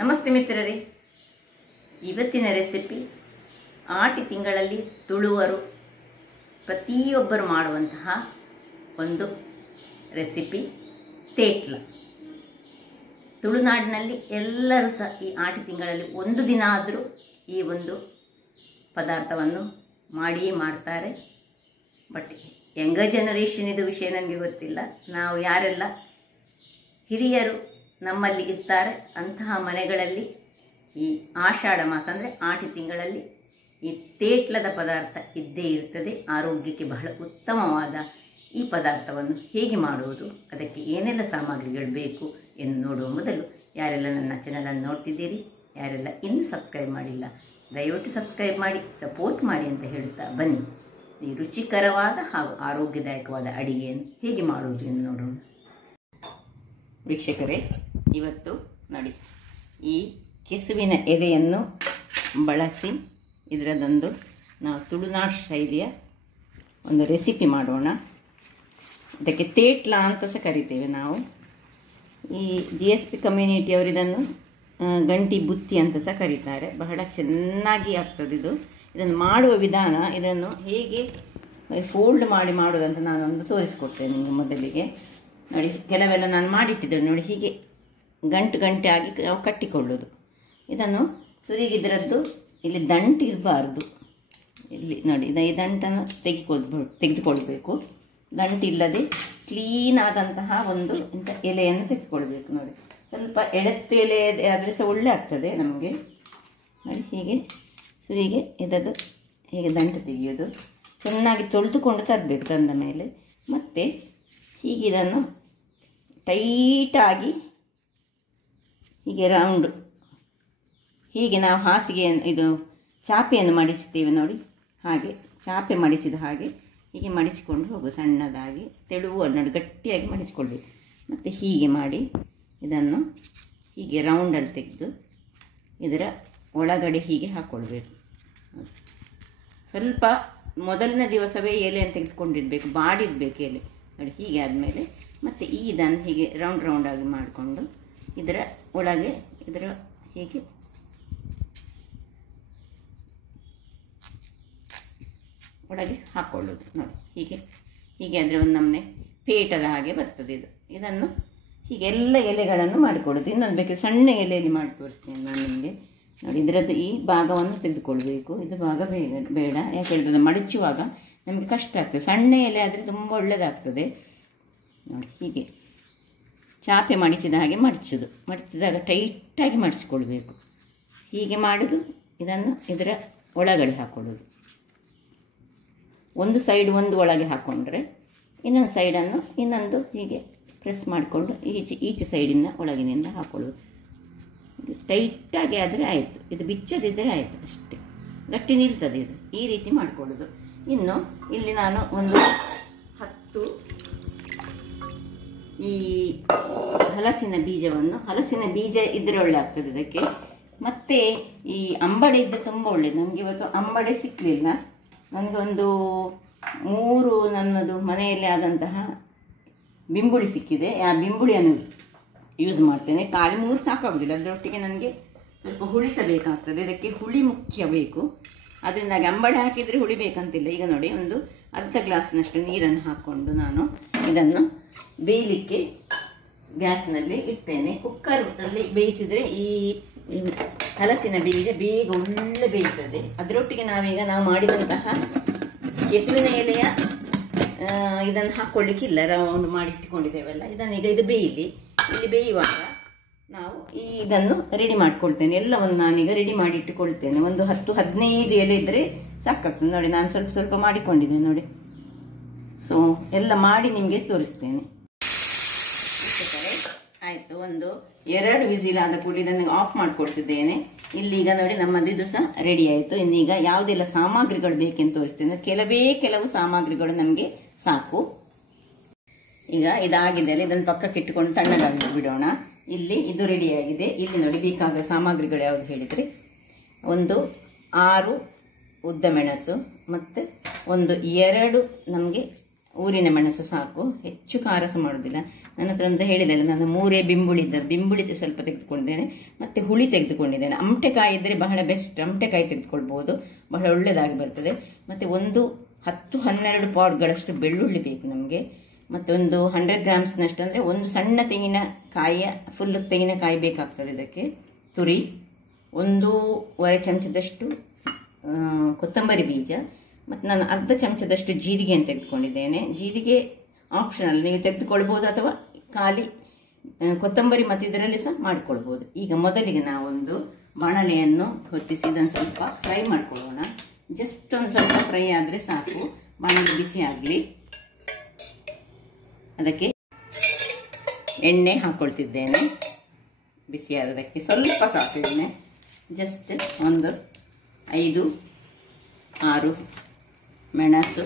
ನಮಸ್ತೆ ಮಿತ್ರರೇ, ಇವತ್ತಿನ ರೆಸಿಪಿ ಆಟಿ ತಿಂಗಳಲ್ಲಿ ತುಳುವರು ಪ್ರತಿಯೊಬ್ಬರು ಮಾಡುವಂತಹ ಒಂದು ರೆಸಿಪಿ ತೇಟ್ಲ. ತುಳುನಾಡಿನಲ್ಲಿ ಎಲ್ಲರೂ ಸಹ ಈ ಆಟಿ ತಿಂಗಳಲ್ಲಿ ಒಂದು ದಿನ ಆದರೂ ಈ ಒಂದು ಪದಾರ್ಥವನ್ನು ಮಾಡಿಯೇ ಮಾಡ್ತಾರೆ. ಬಟ್ ಯಂಗರ್ ಜನರೇಷನ್ ಇದು ವಿಷಯ ನನಗೆ ಗೊತ್ತಿಲ್ಲ. ನಾವು ಯಾರೆಲ್ಲ ಹಿರಿಯರು ನಮ್ಮಲ್ಲಿ ಇರ್ತಾರೆ ಅಂತಹ ಮನೆಗಳಲ್ಲಿ ಈ ಆಷಾಢ ಮಾಸ ಅಂದರೆ ಆಟಿ ತಿಂಗಳಲ್ಲಿ ಈ ತೇಟ್ಲದ ಪದಾರ್ಥ ಇದ್ದೇ ಇರ್ತದೆ. ಆರೋಗ್ಯಕ್ಕೆ ಬಹಳ ಉತ್ತಮವಾದ ಈ ಪದಾರ್ಥವನ್ನು ಹೇಗೆ ಮಾಡುವುದು, ಅದಕ್ಕೆ ಏನೆಲ್ಲ ಸಾಮಗ್ರಿಗಳು ಬೇಕು ಎಂದು ನೋಡುವ ಮೊದಲು ಯಾರೆಲ್ಲ ನನ್ನ ಚಾನಲನ್ನು ನೋಡ್ತಿದ್ದೀರಿ, ಯಾರೆಲ್ಲ ಇನ್ನೂ ಸಬ್ಸ್ಕ್ರೈಬ್ ಮಾಡಿಲ್ಲ, ದಯವಿಟ್ಟು ಸಬ್ಸ್ಕ್ರೈಬ್ ಮಾಡಿ ಸಪೋರ್ಟ್ ಮಾಡಿ ಅಂತ ಹೇಳುತ್ತಾ ಬನ್ನಿ ಈ ರುಚಿಕರವಾದ ಹಾಗೂ ಆರೋಗ್ಯದಾಯಕವಾದ ಅಡಿಗೆಯನ್ನು ಹೇಗೆ ಮಾಡುವುದು ಎಂದು ನೋಡೋಣ. ವೀಕ್ಷಕರೇ, ಇವತ್ತು ನೋಡಿ ಈ ಕೆಸುವಿನ ಎಲೆಯನ್ನು ಬಳಸಿ ಇದರದೊಂದು ನಾವು ತುಳುನಾಡು ಶೈಲಿಯ ಒಂದು ರೆಸಿಪಿ ಮಾಡೋಣ. ಇದಕ್ಕೆ ತೇಟ್ಲ ಅಂತ ಸಹ ಕರಿತೇವೆ ನಾವು. ಈ GSP ಕಮ್ಯುನಿಟಿಯವರು ಇದನ್ನು ಗಂಟಿ ಬುತ್ತಿ ಅಂತ ಸಹ ಕರೀತಾರೆ. ಬಹಳ ಚೆನ್ನಾಗಿ ಆಗ್ತದೆ ಇದು. ಇದನ್ನು ಮಾಡುವ ವಿಧಾನ, ಇದನ್ನು ಹೇಗೆ ಫೋಲ್ಡ್ ಮಾಡಿ ಮಾಡೋದಂತ ನಾನೊಂದು ತೋರಿಸ್ಕೊಡ್ತೇನೆ ನಿಮಗೆ. ಮೊದಲಿಗೆ ನೋಡಿ, ಕೆಲವೆಲ್ಲ ನಾನು ಮಾಡಿಟ್ಟಿದ್ದೇನೆ ನೋಡಿ, ಹೀಗೆ ಗಂಟು ಆಗಿ ನಾವು ಕಟ್ಟಿಕೊಳ್ಳೋದು. ಇದನ್ನು ಸುರಿಗಿದ್ರದ್ದು ಇಲ್ಲಿ ದಂಟು ಇರಬಾರ್ದು. ಇಲ್ಲಿ ನೋಡಿ, ಈ ದಂಟನ್ನು ತೆಗೆದುಕೊಳ್ಬೇಕು. ದಂಟಿಲ್ಲದೆ ಕ್ಲೀನ್ ಆದಂತಹ ಒಂದು ಇಂಥ ಎಲೆಯನ್ನು ತೆಗೆದುಕೊಳ್ಬೇಕು. ನೋಡಿ, ಸ್ವಲ್ಪ ಎಳೆತ್ತು ಎಲೆ ಆದರೆ ಸಹ ಒಳ್ಳೆ ಆಗ್ತದೆ ನಮಗೆ. ನೋಡಿ, ಹೀಗೆ ಸುರಿಗೆ ಇದದ್ದು ಹೀಗೆ ದಂಟು ತೆಗೆಯೋದು. ಚೆನ್ನಾಗಿ ತೊಳೆದುಕೊಂಡು ತರಬೇಕು. ತಂದ ಮೇಲೆ ಮತ್ತೆ ಹೀಗೆ ಇದನ್ನು ಟೈಟಾಗಿ ಹೀಗೆ ರೌಂಡು, ಹೀಗೆ ನಾವು ಹಾಸಿಗೆ ಇದು ಚಾಪೆಯನ್ನು ಮಡಿಚ್ತೇವೆ ನೋಡಿ, ಹಾಗೆ ಚಾಪೆ ಮಡಿಚಿದ ಹಾಗೆ ಹೀಗೆ ಮಡಿಚಿಕೊಂಡು ಹೋಗು. ಸಣ್ಣದಾಗಿ ತೆಳುವು ನೋಡಿ, ಗಟ್ಟಿಯಾಗಿ ಮಡಿಚಿಕೊಳ್ಬೇಕು. ಮತ್ತು ಹೀಗೆ ಮಾಡಿ ಇದನ್ನು ಹೀಗೆ ರೌಂಡಲ್ಲಿ ತೆಗೆದು ಇದರ ಒಳಗಡೆ ಹೀಗೆ ಹಾಕ್ಕೊಳ್ಬೇಕು. ಸ್ವಲ್ಪ ಮೊದಲನೇ ದಿವಸವೇ ಎಲೆಯನ್ನು ತೆಗೆದುಕೊಂಡಿರಬೇಕು, ಬಾಡಿರಬೇಕು ಎಲೆ ನೋಡಿ. ಹೀಗೆ ಆದಮೇಲೆ ಮತ್ತು ಇದನ್ನು ಹೀಗೆ ರೌಂಡಾಗಿ ಮಾಡಿಕೊಂಡು ಇದರ ಒಳಗೆ ಇದರ ಹೀಗೆ ಒಳಗೆ ಹಾಕ್ಕೊಳ್ಳೋದು ನೋಡಿ. ಹೀಗೆ ಅಂದರೆ ಒಂದು ನಮ್ಮನೆ ಪೇಟದ ಹಾಗೆ ಬರ್ತದೆ ಇದು. ಇದನ್ನು ಹೀಗೆ ಎಲ್ಲ ಎಲೆಗಳನ್ನು ಮಾಡಿಕೊಳ್ಳೋದು. ಇನ್ನೊಂದು ಬೇಕು ಸಣ್ಣ ಎಲೆಯಲ್ಲಿ ಮಾಡಿ ತೋರಿಸ್ತೀನಿ ನಾನು ನಿಮಗೆ ನೋಡಿ. ಇದರದ್ದು ಈ ಭಾಗವನ್ನು ತೆಗೆದುಕೊಳ್ಬೇಕು. ಇದು ಭಾಗ ಬೇಡ, ಯಾಕೆ ಹೇಳಿದ್ರೆ ಮಡಚುವಾಗ ನಮಗೆ ಕಷ್ಟ ಆಗ್ತದೆ. ಸಣ್ಣ ಎಲೆ ಆದರೆ ತುಂಬ ಒಳ್ಳೆಯದಾಗ್ತದೆ ನೋಡಿ. ಹೀಗೆ ಚಾಪೆ ಮಡಿಚಿದ ಹಾಗೆ ಮಡಿಚಿದಾಗ ಟೈಟಾಗಿ ಮಡಿಚಿಕೊಳ್ಬೇಕು. ಹೀಗೆ ಮಾಡೋದು. ಇದನ್ನು ಇದರ ಒಳಗಡೆ ಹಾಕ್ಕೊಳ್ಳೋದು. ಒಂದು ಸೈಡ್ ಒಂದು ಒಳಗೆ ಹಾಕ್ಕೊಂಡ್ರೆ ಇನ್ನೊಂದು ಸೈಡನ್ನು ಇನ್ನೊಂದು ಹೀಗೆ ಪ್ರೆಸ್ ಮಾಡಿಕೊಂಡು ಈಚೆ ಸೈಡಿನ ಒಳಗಿನಿಂದ ಹಾಕ್ಕೊಳ್ಳೋದು. ಟೈಟಾಗಿ ಆದರೆ ಆಯಿತು, ಇದು ಬಿಚ್ಚದಿದ್ದರೆ ಆಯಿತು ಅಷ್ಟೇ, ಗಟ್ಟಿ ನಿಲ್ತದೆ ಇದು. ಈ ರೀತಿ ಮಾಡಿಕೊಳ್ಳೋದು. ಇನ್ನು ಇಲ್ಲಿ ನಾನು ಒಂದು 10 ಈ ಹಲಸಿನ ಬೀಜ ಇದ್ದರೆ ಒಳ್ಳೆ ಆಗ್ತದೆ ಇದಕ್ಕೆ. ಮತ್ತು ಈ ಅಂಬಡೆ ಇದ್ದರೆ ತುಂಬ ಒಳ್ಳೆಯದು. ನನಗೆ ಇವತ್ತು ಅಂಬಡೆ ಸಿಕ್ಕಲಿಲ್ಲ. ನನಗೆ ಒಂದು 3 ನನ್ನದು ಮನೆಯಲ್ಲಿ ಆದಂತಹ ಬಿಂಬುಳಿ ಸಿಕ್ಕಿದೆ. ಆ ಬಿಂಬುಳಿಯನ್ನು ಯೂಸ್ ಮಾಡ್ತೇನೆ. ಖಾಲಿ 3 ಸಾಕಾಗೋದಿಲ್ಲ, ಅದರೊಟ್ಟಿಗೆ ನನಗೆ ಸ್ವಲ್ಪ ಹುಳಿಸಬೇಕಾಗ್ತದೆ. ಇದಕ್ಕೆ ಹುಳಿ ಮುಖ್ಯ ಬೇಕು. ಅದರಿಂದ ಅಂಬಡೆ ಹಾಕಿದರೆ ಹುಳಿ ಬೇಕಂತಿಲ್ಲ. ಈಗ ನೋಡಿ, ಒಂದು ಅರ್ಧ ಗ್ಲಾಸ್ನಷ್ಟು ನೀರನ್ನು ಹಾಕ್ಕೊಂಡು ನಾನು ಇದನ್ನು ಬೇಯಲಿಕ್ಕೆ ಗ್ಯಾಸ್ನಲ್ಲಿ ಇಡ್ತೇನೆ. ಕುಕ್ಕರಲ್ಲಿ ಬೇಯಿಸಿದರೆ ಈ ಹಲಸಿನ ಬೀಜ ಬೇಗ ಒಳ್ಳೆ ಬೇಯ್ತದೆ. ಅದರೊಟ್ಟಿಗೆ ನಾವು ಮಾಡಿದಂತಹ ಕೆಸುವಿನ ಎಲೆಯ ಇದನ್ನು ಹಾಕ್ಕೊಳ್ಳಿಕ್ಕಿಲ್ಲ, ರೌಂಡ್ ಮಾಡಿಟ್ಟುಕೊಂಡಿದ್ದೇವಲ್ಲ. ಇದನ್ನೀಗ ಇದು ಬೇಯಲಿ. ಇಲ್ಲಿ ಬೇಯುವಾಗ ನಾವು ಇದನ್ನು ರೆಡಿ ಮಾಡ್ಕೊಳ್ತೇನೆ. ಎಲ್ಲವನ್ನು ನಾನೀಗ ರೆಡಿ ಮಾಡಿ ಇಟ್ಟುಕೊಳ್ತೇನೆ. ಒಂದು 10-15 ಎಲೆ ಇದ್ದರೆ ಸಾಕಾಗ್ತದೆ ನೋಡಿ. ನಾನು ಸ್ವಲ್ಪ ಮಾಡಿಕೊಂಡಿದ್ದೇನೆ ನೋಡಿ. ಸೊ ಎಲ್ಲ ಮಾಡಿ ನಿಮಗೆ ತೋರಿಸ್ತೇನೆ. ಆಯಿತು, ಒಂದು 2 ವಿಸಿಲ್ ಆದ ಕೂಡಲೇ ಇದನ್ನು ಆಫ್ ಮಾಡಿಕೊಡ್ತಿದ್ದೇನೆ. ಇಲ್ಲಿಗ ನೋಡಿ ನಮ್ಮದು ಇದು ಸಹ ರೆಡಿ ಆಯಿತು. ಇನ್ನೀಗ ಯಾವುದೆಲ್ಲ ಸಾಮಗ್ರಿಗಳು ಬೇಕೆಂದು ತೋರಿಸ್ತೇನೆ. ಕೆಲವು ಸಾಮಗ್ರಿಗಳು ನಮಗೆ ಸಾಕು. ಈಗ ಇದಾಗಿದೆ, ಇದನ್ನು ಪಕ್ಕಕ್ಕೆ ಇಟ್ಟುಕೊಂಡು ತಣ್ಣಗಾಗಿ ಬಿಡೋಣ. ಇಲ್ಲಿ ಇದು ರೆಡಿಯಾಗಿದೆ. ಇಲ್ಲಿ ನೋಡಿ ಬೇಕಾದ ಸಾಮಗ್ರಿಗಳು ಯಾವುದು ಹೇಳಿದರೆ, ಒಂದು 6 ಉದ್ದ ಮೆಣಸು, ಮತ್ತು ಒಂದು 2 ನಮಗೆ ಊರಿನ ಮೆಣಸು ಸಾಕು, ಹೆಚ್ಚು ಖಾರ ಸಹ ಮಾಡೋದಿಲ್ಲ. ನನ್ನ ಹತ್ರ ಅಂತ ಹೇಳಿದೆಲ್ಲ, ನಾನು 3 ಬಿಂಬುಳಿ ಇದ್ದದ್ದು, ಬಿಂಬುಳಿ ಸ್ವಲ್ಪ ತೆಗೆದುಕೊಂಡಿದ್ದೇನೆ, ಮತ್ತೆ ಹುಳಿ ತೆಗೆದುಕೊಂಡಿದ್ದೇನೆ. ಅಮಟೆಕಾಯಿ ಇದ್ರೆ ಬಹಳ ಬೆಸ್ಟ್, ಅಮಟೆಕಾಯಿ ತೆಗೆದುಕೊಳ್ಬಹುದು, ಬಹಳ ಒಳ್ಳೆಯದಾಗಿ ಬರ್ತದೆ. ಮತ್ತೆ ಒಂದು 10-12 ಪಾಟ್ಗಳಷ್ಟು ಬೆಳ್ಳುಳ್ಳಿ ಬೇಕು ನಮಗೆ. ಮತ್ತೆ ಒಂದು 100 ಗ್ರಾಮ್ಸ್ನಷ್ಟು ಅಂದರೆ ಒಂದು ಸಣ್ಣ ತೆಂಗಿನಕಾಯಿಯ ಫುಲ್ ತೆಂಗಿನಕಾಯಿ ಬೇಕಾಗ್ತದೆ ಇದಕ್ಕೆ. ತುರಿ 1/2 ಚಮಚದಷ್ಟು ಕೊತ್ತಂಬರಿ ಬೀಜ, ಮತ್ತು ನಾನು ಅರ್ಧ ಚಮಚದಷ್ಟು ಜೀರಿಗೆಯನ್ನು ತೆಗೆದುಕೊಂಡಿದ್ದೇನೆ. ಜೀರಿಗೆ ಆಪ್ಷನಲ್, ನೀವು ತೆಗೆದುಕೊಳ್ಬಹುದು ಅಥವಾ ಖಾಲಿ ಕೊತ್ತಂಬರಿ ಮತ್ತು ಇದರಲ್ಲಿ ಸಹ ಮಾಡಿಕೊಳ್ಬಹುದು. ಈಗ ಮೊದಲಿಗೆ ನಾವೊಂದು ಬಾಣಲೆಯನ್ನು ಹೊತ್ತಿಸಿ ಇದನ್ನು ಸ್ವಲ್ಪ ಫ್ರೈ ಮಾಡ್ಕೊಳ್ಳೋಣ. ಜಸ್ಟ್ ಒಂದು ಸ್ವಲ್ಪ ಫ್ರೈ ಆದರೆ ಸಾಕು, ಬಾಣಲೆ ಬಿಸಿ ಆಗಲಿ. ಅದಕ್ಕೆ ಎಣ್ಣೆ ಹಾಕೊಳ್ತಿದ್ದೇನೆ. ಬಿಸಿಯಾದದಕ್ಕೆ ಸ್ವಲ್ಪ ಸಾಕು ಎಣ್ಣೆ, ಜಸ್ಟ್ ಒಂದು 5-6 ಮೆಣಸು,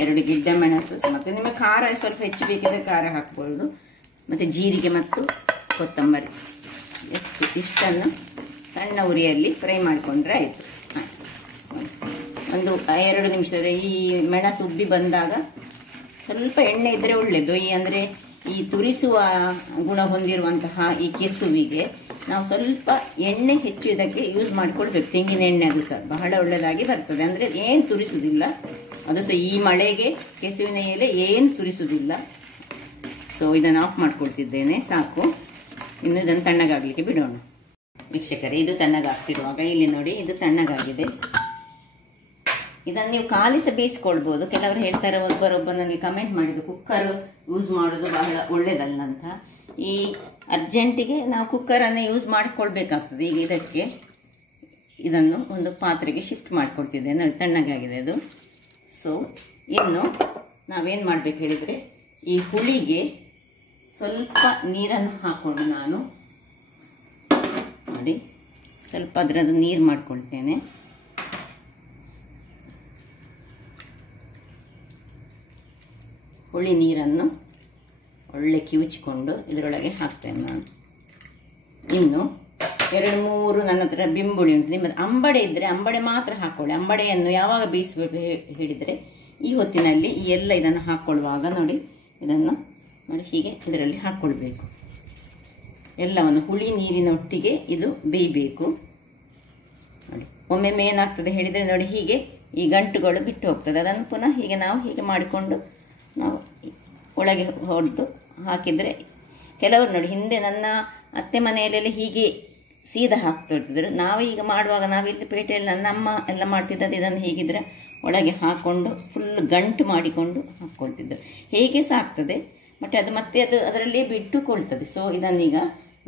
2 ಗಿಡ್ಡ ಮೆಣಸು, ಮತ್ತು ನಿಮಗೆ ಖಾರ ಸ್ವಲ್ಪ ಹೆಚ್ಚು ಬೇಕಿದ್ರೆ ಖಾರ ಹಾಕ್ಬೋದು, ಮತ್ತು ಜೀರಿಗೆ ಮತ್ತು ಕೊತ್ತಂಬರಿ. ಇಷ್ಟನ್ನು ಸಣ್ಣ ಉರಿಯಲ್ಲಿ ಫ್ರೈ ಮಾಡಿಕೊಂಡ್ರೆ ಆಯಿತು. ಒಂದು 2 ನಿಮಿಷದಲ್ಲಿ ಈ ಮೆಣಸು ಉಬ್ಬಿ ಬಂದಾಗ ಸ್ವಲ್ಪ ಎಣ್ಣೆ ಇದ್ದರೆ ಒಳ್ಳೆಯದು. ಅಂದರೆ ಈ ತುರಿಸುವ ಗುಣ ಹೊಂದಿರುವಂತಹ ಈ ಕೆಸುವಿಗೆ ನಾವು ಸ್ವಲ್ಪ ಎಣ್ಣೆ ಹೆಚ್ಚು ಇದಕ್ಕೆ ಯೂಸ್ ಮಾಡಿಕೊಳ್ಬೇಕು. ತೆಂಗಿನ ಎಣ್ಣೆ ಅದು ಸಹ ಬಹಳ ಒಳ್ಳೆಯದಾಗಿ ಬರ್ತದೆ. ಅಂದರೆ ಏನು ತುರಿಸುವುದಿಲ್ಲ, ಅದು ಸಹ ಈ ಮಳೆಗೆ ಕೆಸುವಿನ ಎಲೆ ಏನು ತುರಿಸುವುದಿಲ್ಲ. ಸೊ ಇದನ್ನು ಆಫ್ ಮಾಡ್ಕೊಳ್ತಿದ್ದೇನೆ, ಸಾಕು. ಇನ್ನು ಇದನ್ನು ತಣ್ಣಗಾಗಲಿಕ್ಕೆ ಬಿಡೋಣ. ವೀಕ್ಷಕರೇ, ಇದು ತಣ್ಣಗಾಗ್ತಿರುವಾಗ ಇಲ್ಲಿ ನೋಡಿ, ಇದು ತಣ್ಣಗಾಗಿದೆ. ಇದನ್ನು ನೀವು ಖಾಲಿಸ ಬೇಯಿಸ್ಕೊಳ್ಬಹುದು. ಕೆಲವರು ಹೇಳ್ತಾರೆ, ಒಬ್ಬರೊಬ್ಬರು ನನಗೆ ಕಮೆಂಟ್ ಮಾಡಿದ್ದು ಕುಕ್ಕರ್ ಯೂಸ್ ಮಾಡೋದು ಬಹಳ ಒಳ್ಳೇದಲ್ಲ ಅಂತ. ಈ ಅರ್ಜೆಂಟಿಗೆ ನಾವು ಕುಕ್ಕರನ್ನು ಯೂಸ್ ಮಾಡಿಕೊಳ್ಬೇಕಾಗ್ತದೆ. ಈಗ ಇದಕ್ಕೆ ಇದನ್ನು ಒಂದು ಪಾತ್ರೆಗೆ ಶಿಫ್ಟ್ ಮಾಡಿಕೊಳ್ತಿದ್ದೇನೆ. ನೋಡಿ, ತಣ್ಣಗಾಗಿದೆ ಅದು. ಸೊ ಇನ್ನು ನಾವೇನು ಮಾಡಬೇಕು ಹೇಳಿದರೆ, ಈ ಹುಳಿಗೆ ಸ್ವಲ್ಪ ನೀರನ್ನು ಹಾಕ್ಕೊಂಡು ನಾನು ನೋಡಿ ಸ್ವಲ್ಪ ಅದರದ್ದು ನೀರು ಮಾಡ್ಕೊಳ್ತೇನೆ. ಹುಳಿ ನೀರನ್ನು ಒಳ್ಳೆ ಕಿವುಚಿಕೊಂಡು ಇದರೊಳಗೆ ಹಾಕ್ತೇನೆ ನಾನು. ಇನ್ನು 2-3 ನನ್ನ ಹತ್ರ ಬಿಂಬುಳಿ ಉಂಟು. ನಿಮ್ಮದು ಅಂಬಡೆ ಇದ್ದರೆ ಅಂಬಡೆ ಮಾತ್ರ ಹಾಕ್ಕೊಳ್ಳಿ. ಅಂಬಡೆಯನ್ನು ಯಾವಾಗ ಬೇಯಿಸಬೇಕು ಹೇಳಿದರೆ, ಈ ಹೊತ್ತಿನಲ್ಲಿ ಈ ಎಲ್ಲ ಇದನ್ನು ಹಾಕ್ಕೊಳ್ಳುವಾಗ ನೋಡಿ, ಇದನ್ನು ನೋಡಿ ಹೀಗೆ ಇದರಲ್ಲಿ ಹಾಕ್ಕೊಳ್ಬೇಕು. ಎಲ್ಲವನ್ನು ಹುಳಿ ನೀರಿನ ಒಟ್ಟಿಗೆ ಇದು ಬೇಯಬೇಕು. ನೋಡಿ, ಒಮ್ಮೆ ಏನಾಗ್ತದೆ ಹೇಳಿದರೆ ನೋಡಿ, ಹೀಗೆ ಈ ಗಂಟುಗಳು ಬಿಟ್ಟು ಹೋಗ್ತದೆ. ಅದನ್ನು ಪುನಃ ಹೀಗೆ ನಾವು ಹೀಗೆ ಮಾಡಿಕೊಂಡು ನಾವು ಒಳಗೆ ಹೊಡೆದು ಹಾಕಿದರೆ, ಕೆಲವರು ನೋಡಿ ಹಿಂದೆ ನನ್ನ ಅತ್ತೆ ಮನೆಯಲ್ಲೆಲ್ಲ ಹೀಗೆ ಸೀದಾ ಹಾಕ್ತಿರ್ತಿದ್ರು. ನಾವು ಈಗ ಮಾಡುವಾಗ ನಾವಿಲ್ಲಿ ಪೇಟೆಯಲ್ಲಿ ನನ್ನ ಅಮ್ಮ ಎಲ್ಲ ಮಾಡ್ತಿದ್ದದ್ದು, ಇದನ್ನು ಹೀಗಿದ್ರೆ ಒಳಗೆ ಹಾಕ್ಕೊಂಡು ಫುಲ್ ಗಂಟು ಮಾಡಿಕೊಂಡು ಹಾಕ್ಕೊಳ್ತಿದ್ದರು. ಹೇಗೆ ಸಹ ಆಗ್ತದೆ, ಮತ್ತು ಅದು ಮತ್ತೆ ಅದು ಅದರಲ್ಲೇ ಬಿಟ್ಟುಕೊಳ್ತದೆ. ಸೊ ಇದನ್ನೀಗ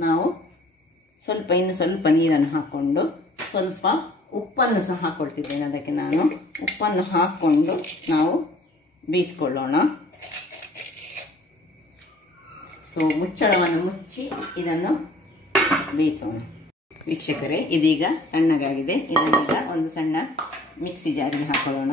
ನಾವು ಇನ್ನು ಸ್ವಲ್ಪ ನೀರನ್ನು ಹಾಕ್ಕೊಂಡು ಸ್ವಲ್ಪ ಉಪ್ಪನ್ನು ಸಹ ಹಾಕ್ಕೊಳ್ತಿದ್ದೇನೆ. ಅದಕ್ಕೆ ನಾನು ಉಪ್ಪನ್ನು ಹಾಕ್ಕೊಂಡು ನಾವು ಬೇಯಿಸ್ಕೊಳ್ಳೋಣ. ಸೊ ಮುಚ್ಚಳವನ್ನು ಮುಚ್ಚಿ ಇದನ್ನು ಬೇಯಿಸೋಣ. ವೀಕ್ಷಕರೇ, ಇದೀಗ ತಣ್ಣಗಾಗಿದೆ. ಇದನ್ನೀಗ ಒಂದು ಸಣ್ಣ ಮಿಕ್ಸಿ ಜಾರಿಗೆ ಹಾಕೊಳ್ಳೋಣ.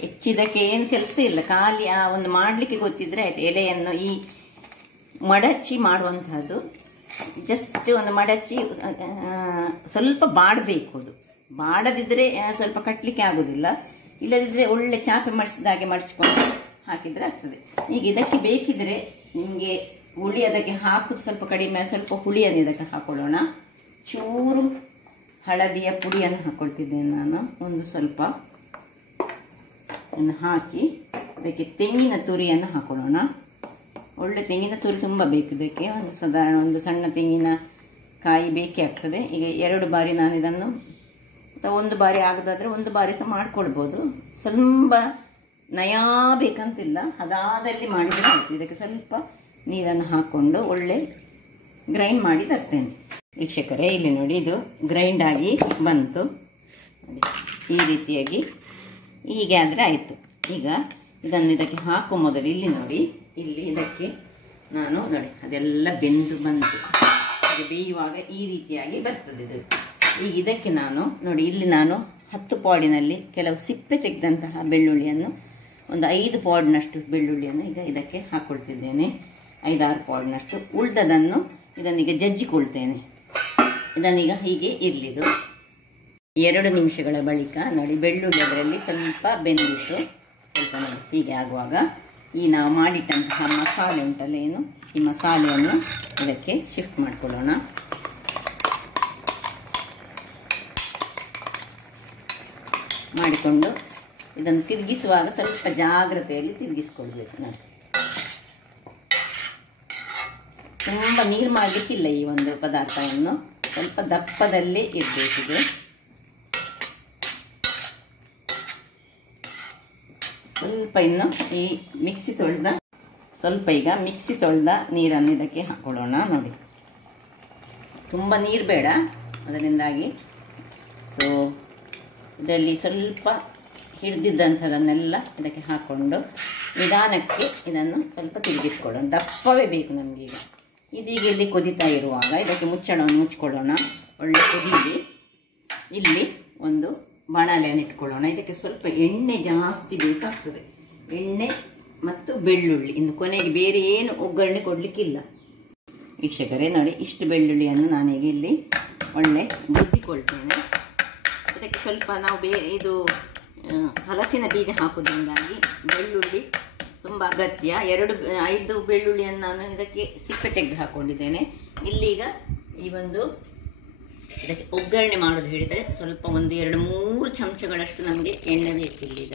ಹೆಚ್ಚಿದಕ್ಕೆ ಏನು ಕೆಲಸ ಇಲ್ಲ, ಖಾಲಿ ಆ ಒಂದು ಮಾಡಲಿಕ್ಕೆ ಗೊತ್ತಿದ್ರೆ ಆಯ್ತು. ಎಲೆಯನ್ನು ಈ ಮಡಚಿ ಮಾಡುವಂತಹದ್ದು, ಜಸ್ಟ್ ಒಂದು ಮಡಚಿ ಸ್ವಲ್ಪ ಬಾಡಬೇಕು. ಅದು ಬಾಡದಿದ್ರೆ ಸ್ವಲ್ಪ ಕಟ್ಟಲಿಕ್ಕೆ ಆಗೋದಿಲ್ಲ. ಇಲ್ಲದಿದ್ದರೆ ಒಳ್ಳೆ ಚಾಪೆ ಮಡಿಸಿದ ಹಾಗೆ ಮಡಚಿಕೊಂಡು ಹಾಕಿದರೆ ಆಗ್ತದೆ. ಈಗ ಇದಕ್ಕೆ ಬೇಕಿದ್ರೆ ನಿಮಗೆ ಹುಳಿ ಅದಕ್ಕೆ ಹಾಕೋದು ಸ್ವಲ್ಪ ಕಡಿಮೆ, ಸ್ವಲ್ಪ ಹುಳಿಯನ್ನು ಇದಕ್ಕೆ ಹಾಕೊಳ್ಳೋಣ. ಚೂರು ಹಳದಿಯ ಪುಡಿಯನ್ನು ಹಾಕ್ಕೊಳ್ತಿದ್ದೇನೆ ನಾನು, ಒಂದು ಸ್ವಲ್ಪ ಹಾಕಿ ಅದಕ್ಕೆ ತೆಂಗಿನ ತುರಿಯನ್ನು ಹಾಕೊಳ್ಳೋಣ. ಒಳ್ಳೆ ತೆಂಗಿನ ತುರಿ ತುಂಬ ಬೇಕು ಇದಕ್ಕೆ. ಒಂದು ಸಾಧಾರಣ ಒಂದು ಸಣ್ಣ ತೆಂಗಿನ ಕಾಯಿ ಬೇಕೇ ಆಗ್ತದೆ. ಈಗ 2 ಬಾರಿ ನಾನು ಇದನ್ನು, ಅಥವಾ 1 ಬಾರಿ ಆಗದಾದ್ರೆ 1 ಬಾರಿ ಸಹ ಮಾಡ್ಕೊಳ್ಬೋದು. ಸ್ವಲ್ಪ ನಯಾ ಬೇಕಂತಿಲ್ಲ, ಅದಾದಲ್ಲಿ ಮಾಡಿದರೆ ಆಯ್ತು. ಇದಕ್ಕೆ ಸ್ವಲ್ಪ ನೀರನ್ನು ಹಾಕ್ಕೊಂಡು ಒಳ್ಳೆ ಗ್ರೈಂಡ್ ಮಾಡಿ ತರ್ತೇನೆ. ವೀಕ್ಷಕರೇ, ಇಲ್ಲಿ ನೋಡಿ, ಇದು ಗ್ರೈಂಡ್ ಆಗಿ ಬಂತು. ಈ ರೀತಿಯಾಗಿ ಹೀಗೆ ಆದರೆ ಆಯಿತು. ಈಗ ಇದನ್ನು ಇದಕ್ಕೆ ಹಾಕೋ ಮೊದಲು ಇಲ್ಲಿ ನೋಡಿ, ಇಲ್ಲಿ ಇದಕ್ಕೆ ನಾನು ನೋಡಿ ಅದೆಲ್ಲ ಬೆಂದು ಬಂತು. ಅದು ಬೇಯುವಾಗ ಈ ರೀತಿಯಾಗಿ ಬರ್ತದೆ ಇದು. ಈಗ ಇದಕ್ಕೆ ನಾನು ನೋಡಿ, ಇಲ್ಲಿ ನಾನು 10 ಪಾಡಿನಲ್ಲಿ ಕೆಲವು ಸಿಪ್ಪೆ ತೆಗೆದಂತಹ ಬೆಳ್ಳುಳ್ಳಿಯನ್ನು, ಒಂದು 5 ಪಾಡಿನಷ್ಟು ಬೆಳ್ಳುಳ್ಳಿಯನ್ನು ಈಗ ಇದಕ್ಕೆ ಹಾಕ್ಕೊಳ್ತಿದ್ದೇನೆ. 5-6 ಪಾಡಿನಷ್ಟು. ಉಳಿದದನ್ನು ಇದನ್ನೀಗ ಜಜ್ಜಿಕೊಳ್ತೇನೆ. ಇದನ್ನೀಗ ಹೀಗೆ ಇರಲಿದು. 2 ನಿಮಿಷಗಳ ಬಳಿಕ ನೋಡಿ ಬೆಳ್ಳುಳ್ಳಿ ಅದರಲ್ಲಿ ಸ್ವಲ್ಪ ಬೆಂದಿತ್ತು. ಸ್ವಲ್ಪ ನೋಡಿ ಹೀಗೆ ಆಗುವಾಗ ಈ ನಾವು ಮಾಡಿಟ್ಟಂತಹ ಮಸಾಲೆ ಉಂಟಲ್ಲ ಏನು, ಈ ಮಸಾಲೆಯನ್ನು ಇದಕ್ಕೆ ಶಿಫ್ಟ್ ಮಾಡಿಕೊಳ್ಳೋಣ. ಮಾಡಿಕೊಂಡು ಇದನ್ನು ತಿರುಗಿಸುವಾಗ ಸ್ವಲ್ಪ ಜಾಗ್ರತೆಯಲ್ಲಿ ತಿರುಗಿಸ್ಕೊಳ್ಬೇಕು ನೋಡಿ. ತುಂಬ ನೀರು ಮಾಡಲಿಕ್ಕಿಲ್ಲ ಈ ಒಂದು ಪದಾರ್ಥವನ್ನು, ಸ್ವಲ್ಪ ದಪ್ಪದಲ್ಲೇ ಇರಬೇಕಿದೆ. ಸ್ವಲ್ಪ ಇನ್ನು ಈ ಈಗ ಮಿಕ್ಸಿ ತೊಳೆದ ನೀರನ್ನು ಇದಕ್ಕೆ ಹಾಕೊಳ್ಳೋಣ ನೋಡಿ. ತುಂಬ ನೀರು ಬೇಡ, ಅದರಿಂದಾಗಿ ಸೊ ಇದರಲ್ಲಿ ಸ್ವಲ್ಪ ಹಿಡಿದಿದ್ದಂಥದನ್ನೆಲ್ಲ ಇದಕ್ಕೆ ಹಾಕ್ಕೊಂಡು ನಿಧಾನಕ್ಕೆ ಇದನ್ನು ಸ್ವಲ್ಪ ತಿರುಗಿಸ್ಕೊಳ್ಳೋಣ. ದಪ್ಪವೇ ಬೇಕು ನಮಗೀಗ. ಇದೀಗ ಇಲ್ಲಿ ಕೊದಿತಾ ಇರುವಾಗ ಇದಕ್ಕೆ ಮುಚ್ಚಳವನ್ನು ಮುಚ್ಕೊಳ್ಳೋಣ. ಒಳ್ಳೆ ಕುದೀಲಿ. ಇಲ್ಲಿ ಒಂದು ಬಾಣಲೆಯನ್ನು ಇಟ್ಕೊಳ್ಳೋಣ. ಇದಕ್ಕೆ ಸ್ವಲ್ಪ ಎಣ್ಣೆ ಜಾಸ್ತಿ ಬೇಕಾಗ್ತದೆ. ಎಣ್ಣೆ ಮತ್ತು ಬೆಳ್ಳುಳ್ಳಿ, ಇನ್ನು ಕೊನೆಗೆ ಬೇರೆ ಏನು ಒಗ್ಗರಣೆ ಕೊಡಲಿಕ್ಕಿಲ್ಲ. ವೀಕ್ಷಕರೇ ನೋಡಿ, ಇಷ್ಟು ಬೆಳ್ಳುಳ್ಳಿಯನ್ನು ನಾನೀಗ ಇಲ್ಲಿ ಒಳ್ಳೆ ಗುದ್ದಿಕೊಳ್ತೇನೆ. ಇದಕ್ಕೆ ಸ್ವಲ್ಪ ನಾವು ಇದು ಹಲಸಿನ ಬೀಜ ಹಾಕೋದ್ರಿಂದಾಗಿ ಬೆಳ್ಳುಳ್ಳಿ ತುಂಬ ಅಗತ್ಯ. 5 ಬೆಳ್ಳುಳ್ಳಿಯನ್ನು ನಾನು ಇದಕ್ಕೆ ಸಿಪ್ಪೆ ತೆಗೆದು ಹಾಕೊಂಡಿದ್ದೇನೆ. ಇಲ್ಲೀಗ ಈ ಒಂದು ಇದಕ್ಕೆ ಒಗ್ಗರಣೆ ಮಾಡೋದು ಹೇಳಿದರೆ ಸ್ವಲ್ಪ 1-2-3 ಚಮಚಗಳಷ್ಟು ನಮಗೆ ಎಣ್ಣೆ ಬೇಕಿಲ್ಲೀಗ.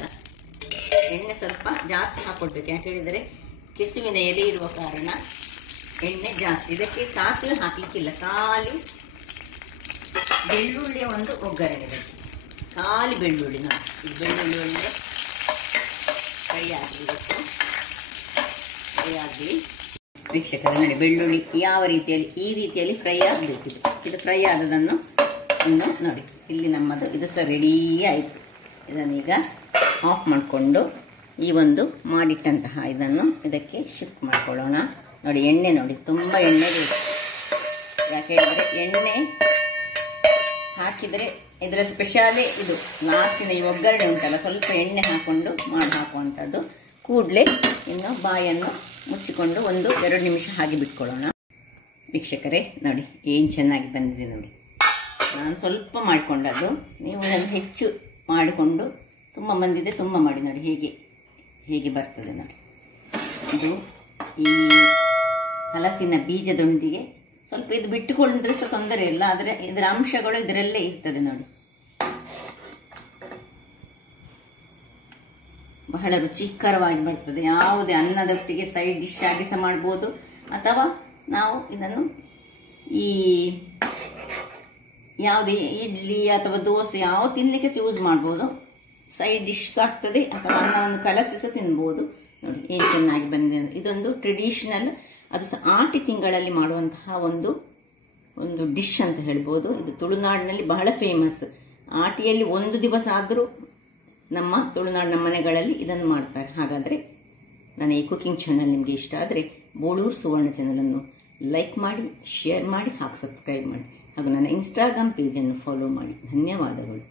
ಎಣ್ಣೆ ಸ್ವಲ್ಪ ಜಾಸ್ತಿ ಹಾಕ್ಕೊಳ್ಬೇಕು, ಯಾಕೆ ಹೇಳಿದರೆ ಕೆಸುವಿನ ಎಲೆ ಇರುವ ಕಾರಣ ಎಣ್ಣೆ ಜಾಸ್ತಿ. ಇದಕ್ಕೆ ಸಾಸಿವೆ ಹಾಕಲಿಕ್ಕಿಲ್ಲ, ಖಾಲಿ ಬೆಳ್ಳುಳ್ಳಿಯ ಒಂದು ಒಗ್ಗರಣೆ ಬೇಕು. ಖಾಲಿ ಬೆಳ್ಳುಳ್ಳಿ ನೋಡಿ, ಈ ಬೆಳ್ಳುಳ್ಳಿ ಒಳ್ಳೆ ಫ್ರೈ ಆಗಬೇಕು. ಫ್ರೈ ಆಗಲಿ ವೀಕ್ಷಕರೇ ನೋಡಿ. ಬೆಳ್ಳುಳ್ಳಿ ಯಾವ ರೀತಿಯಲ್ಲಿ, ಈ ರೀತಿಯಲ್ಲಿ ಫ್ರೈ ಆಗಬೇಕು. ಇದು ಫ್ರೈ ಆದದನ್ನು ಇನ್ನು ನೋಡಿ ಇಲ್ಲಿ ನಮ್ಮದು ಇದು ಸಹ ರೆಡಿ ಆಯಿತು. ಇದನ್ನೀಗ ಆಫ್ ಮಾಡಿಕೊಂಡು ಈ ಒಂದು ಮಾಡಿಟ್ಟಂತಹ ಇದನ್ನು ಇದಕ್ಕೆ ಶಿಫ್ಟ್ ಮಾಡ್ಕೊಳ್ಳೋಣ. ನೋಡಿ ಎಣ್ಣೆ ನೋಡಿ, ತುಂಬ ಎಣ್ಣೆ ಬೇಕು. ಯಾಕೆ ಹೇಳಿದರೆ ಎಣ್ಣೆ ಹಾಕಿದರೆ ಇದರ ಸ್ಪೆಷಾಲೇ ಇದು. ಲಾಸ್ಟಿನ ಈ ಒಗ್ಗರಣೆ ಉಂಟಲ್ಲ, ಸ್ವಲ್ಪ ಎಣ್ಣೆ ಹಾಕ್ಕೊಂಡು ಹಾಕುವಂಥದ್ದು. ಕೂಡಲೇ ಇನ್ನು ಬಾಯನ್ನು ಮುಚ್ಚಿಕೊಂಡು 1-2 ನಿಮಿಷ ಹಾಗೆ ಬಿಟ್ಕೊಳ್ಳೋಣ. ವೀಕ್ಷಕರೇ ನೋಡಿ ಏನು ಚೆನ್ನಾಗಿ ಬಂದಿದೆ ನೋಡಿ. ನಾನು ಸ್ವಲ್ಪ ಮಾಡಿಕೊಂಡದ್ದು, ನೀವು ಅದನ್ನು ಹೆಚ್ಚು ಮಾಡಿಕೊಂಡು ತುಂಬ ಬಂದಿದೆ ತುಂಬ ಮಾಡಿ ನೋಡಿ ಹೇಗೆ ಬರ್ತದೆ ನೋಡಿ. ಇದು ಈ ಹಲಸಿನ ಬೀಜದೊಂದಿಗೆ ಸ್ವಲ್ಪ ಇದು ಬಿಟ್ಟುಕೊಂಡ್ರೆ ಸಹ ತೊಂದರೆ ಇಲ್ಲ, ಆದರೆ ಇದರ ಅಂಶಗಳು ಇದರಲ್ಲೇ ಇರ್ತದೆ ನೋಡಿ. ಬಹಳ ರುಚಿಕರವಾಗಿ ಬರ್ತದೆ. ಯಾವುದೇ ಅನ್ನದೊಟ್ಟಿಗೆ ಸೈಡ್ ಡಿಶ್ ಆಗಿ ಸಹ ಮಾಡ್ಬೋದು, ಅಥವಾ ನಾವು ಇದನ್ನು ಈ ಯಾವುದೇ ಇಡ್ಲಿ ಅಥವಾ ದೋಸೆ ಯಾವ ತಿನ್ನಲಿಕ್ಕೆ ಸಹ ಯೂಸ್ ಮಾಡ್ಬೋದು. ಸೈಡ್ ಡಿಶ್ ಆಗ್ತದೆ, ಅಥವಾ ಅನ್ನವನ್ನು ಕಲಸಿ ಸಹ ತಿನ್ಬೋದು. ನೋಡಿ ಏನು ಚೆನ್ನಾಗಿ ಬಂದಿದೆ. ಇದೊಂದು ಟ್ರೆಡಿಷನಲ್, ಅದು ಸಹ ಆಟಿ ತಿಂಗಳಲ್ಲಿ ಮಾಡುವಂತಹ ಒಂದು ಡಿಶ್ ಅಂತ ಹೇಳ್ಬೋದು. ಇದು ತುಳುನಾಡಿನಲ್ಲಿ ಬಹಳ ಫೇಮಸ್. ಆಟಿಯಲ್ಲಿ 1 ದಿವಸ ಆದರೂ ನಮ್ಮ ತುಳುನಾಡಿನ ಮನೆಗಳಲ್ಲಿ ಇದನ್ನು ಮಾಡ್ತಾರೆ. ಹಾಗಾದರೆ ನನ್ನ ಈ ಕುಕಿಂಗ್ ಚಾನಲ್ ನಿಮಗೆ ಇಷ್ಟ ಆದರೆ ಬೋಳೂರು ಸುವರ್ಣ ಚಾನಲನ್ನು ಲೈಕ್ ಮಾಡಿ, ಶೇರ್ ಮಾಡಿ, ಹಾಗೂ ಸಬ್ಸ್ಕ್ರೈಬ್ ಮಾಡಿ, ಹಾಗೂ ನನ್ನ ಇನ್ಸ್ಟಾಗ್ರಾಮ್ ಪೇಜನ್ನು ಫಾಲೋ ಮಾಡಿ. ಧನ್ಯವಾದಗಳು.